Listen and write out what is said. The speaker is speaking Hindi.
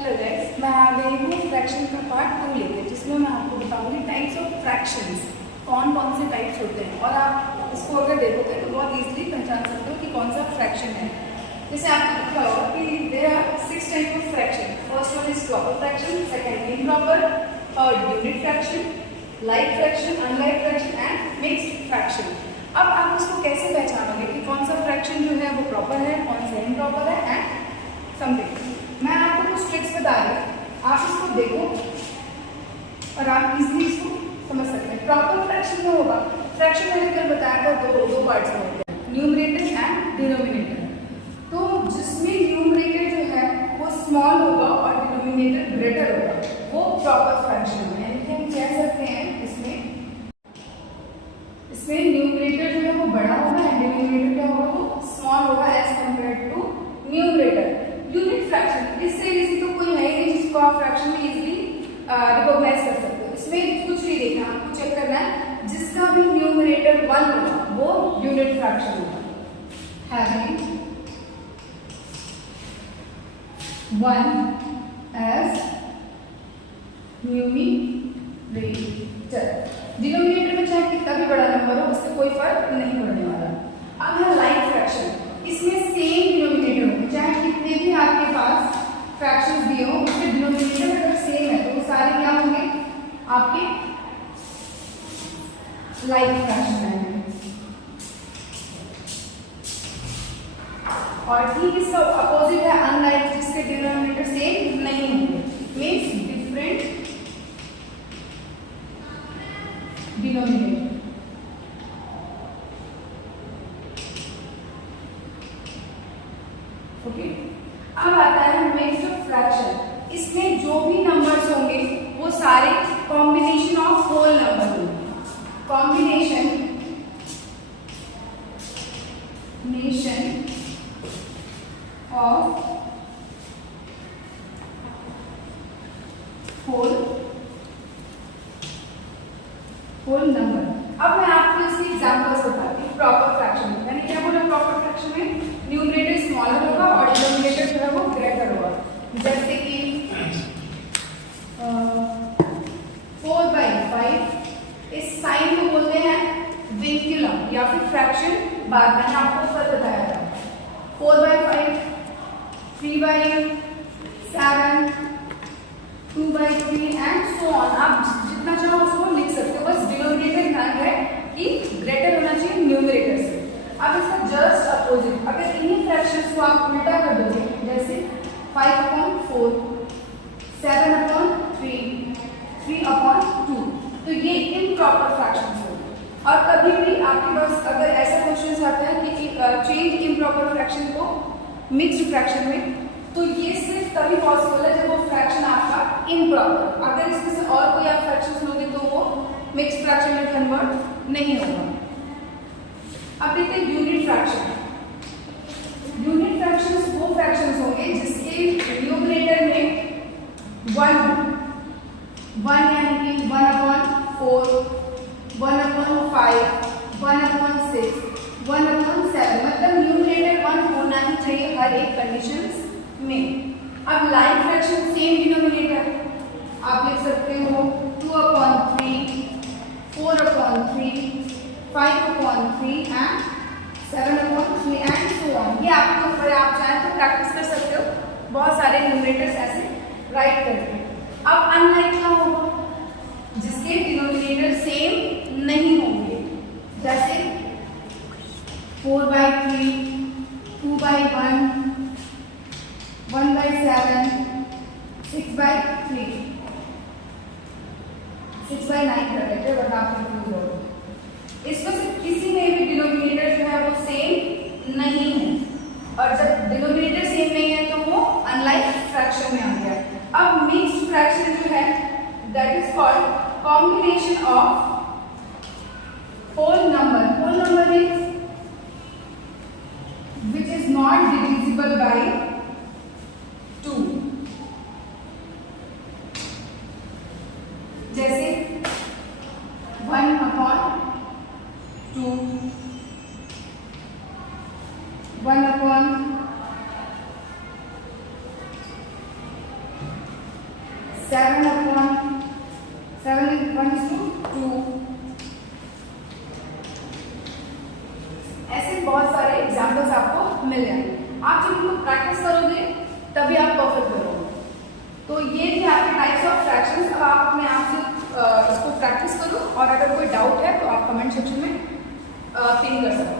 हेलो गाइस, मैं आ गई हूँ फ्रैक्शन का पार्ट 2 लेकर, जिसमें मैं आपको बताऊंगी टाइप्स ऑफ फ्रैक्शंस, कौन कौन से टाइप्स होते हैं। और आप इसको अगर देखोगे तो बहुत इजीली पहचान सकते हो कि कौन सा फ्रैक्शन है। जैसे आपको दिखा होगा कि there are 6 type of fraction. First one is proper fraction, second improper, third unit fraction, like fraction, unlike fraction and mixed fraction. अब आप उसको कैसे पहचानोगे कि कौन सा फ्रैक्शन जो है वो प्रॉपर है, कौन सा इम्प्रॉपर है एंड समथिंग। मैं आपको कुछ ट्रिक्स बता रही हूँ, आप इसको देखो और आप इजीली इसको समझ सकते हैं। प्रॉपर फ्रैक्शन में होगा, फ्रैक्शन मैंने कल बताया था दो पार्ट्स में होते हैं, न्यूमरेटर एंड डिनोमिनेटर। तो जिसमें न्यूमरेटर जो है वो स्मॉल होगा और डिनोमिनेटर ग्रेटर होगा, वो प्रॉपर फ्रैक्शन है। यानी कि हम कह सकते हैं इसमें न्यूमरेटर जो है वो बड़ा होगा एंड डिनोमिनेटर क्या होगा, वो स्मॉल होगा as compare to numerator. Unit fraction, इससे इजी तो कोई है ही नहीं जिसको आप फ्रैक्शन में इजीली रिकॉग्नाइज कर सकते हो। इसमें कुछ भी देखना, आपको चेक करना है जिसका भी न्यूमरेटर 1 होगा वो यूनिट फ्रैक्शन होगा। हैविंग 1 एज न्यूमरेटर, डिनोमिनेटर में चाहे कितना भी बड़ा नंबर हो उससे कोई फर्क नहीं पड़ने वाला। अब है लाइक फ्रैक्शन, इसमें सेम डिनोमिनेटर होंगे, चाहे कितने भी आपके पास फ्रैक्शंस दिए हो उसके डिनोमिनेटर अगर सेम है तो वो सारे क्या होंगे, आपके लाइक फ्रैक्शन आएंगे। और ठीक इसका अपोजिट है अनलाइक, जिसके डिनोमिनेटर सेम नहीं होंगे, मींस डिफरेंट डिनोमिनेटर। ओके, अब आता है मिक्स्ड फ्रैक्शन। इसमें जो भी नंबर्स होंगे वो सारे कॉम्बिनेशन ऑफ होल नंबर होंगे। Combination of whole number. अब मैं आपको इसकी एग्जांपल्स बताती हूँ। प्रॉपर फ्रैक्शन यानी क्या बोला, प्रॉपर फ्रैक्शन में न्यूमरेटर स्मॉलर होगा और डिनोमिनेटर जो है वो ग्रेटर होगा। जैसे कि 4/5, इस साइन को बोलते हैं विंक्यूलम या फिर फ्रैक्शन बार। मैंने आपको कल बताया था 4/5, 3/7, 2/3 एंड सो ऑन। आप जितना चाहो उसको लिख सकते हो, बस डिनोमिनेटर ध्यान है कि ग्रेटर होना चाहिए न्यूमरेटर से। अब इसका जस्ट अपोजिट, अगर इन्हीं फ्रैक्शंस को आप उल्टा कर दोगे, जैसे 5/4, 7/3, 3/2, तो ये इम्प्रॉपर फ्रैक्शंस होंगे। और कभी भी आपके पास अगर ऐसा क्वेश्चन आता है कि चेंज इम्प्रॉपर फ्रैक्शन को मिक्स्ड फ्रैक्शन में, तो ये सिर्फ तभी पॉसिबल है जब वो फ्रैक्शन आपका इम्प्रॉपर, अगर इसमें से और कोई आप फ्रैक्शंस लोगे तो वो मिक्स्ड फ्रैक्शन में कन्वर्ट नहीं होगा। अब देखते हैं यूनिट फ्रैक्शन। यूनिट फ्रैक्शंस वो फ्रैक्शंस होंगे जिसके न्यूमरेटर में 1 यानी कि 1/4, 1/5, 1/6, 1/7, मतलब न्यूमरेटर 1 होना ही चाहिए हर एक कंडीशंस में। अब लाइक फ्रैक्शन सेम डिनोमिनेटर, आप लिख सकते हो 2/3, 4/3, 5/3 एंड 7/3 एंड सो ऑन। ये आपके ऊपर, आप चाहें तो प्रैक्टिस कर सकते हो बहुत सारे न्यूमरेटर्स ऐसे राइट करके। अब अनलाइक क्या होगा, जिसके डिनोमिनेटर सेम नहीं होंगे, जैसे 4/3, 2/1, 1/7, 6/3, 6/9 कर लेते हैं वरना आप कंफ्यूज हो। इसमें से किसी में भी डिनोमिनेटर जो है वो सेम नहीं है, और जब डिनोमिनेटर सेम नहीं है तो वो अनलाइक फ्रैक्शन में आ गया। अब मिक्स्ड फ्रैक्शन जो है that is called combination of whole number. Whole number is which is not divisible by 2। जैसे 1/2, 1/3, 7/7 ऐसे बहुत सारे एग्जाम्पल्स आपको मिल जाएंगे। आप जब इनको प्रैक्टिस करोगे तभी आप परफेक्ट करोगे। तो ये थे आपके टाइप्स ऑफ फ्रैक्शंस। अब आप अपने आप से इसको प्रैक्टिस करो और अगर कोई डाउट है तो आप कमेंट सेक्शन में पिन कर सकते हो।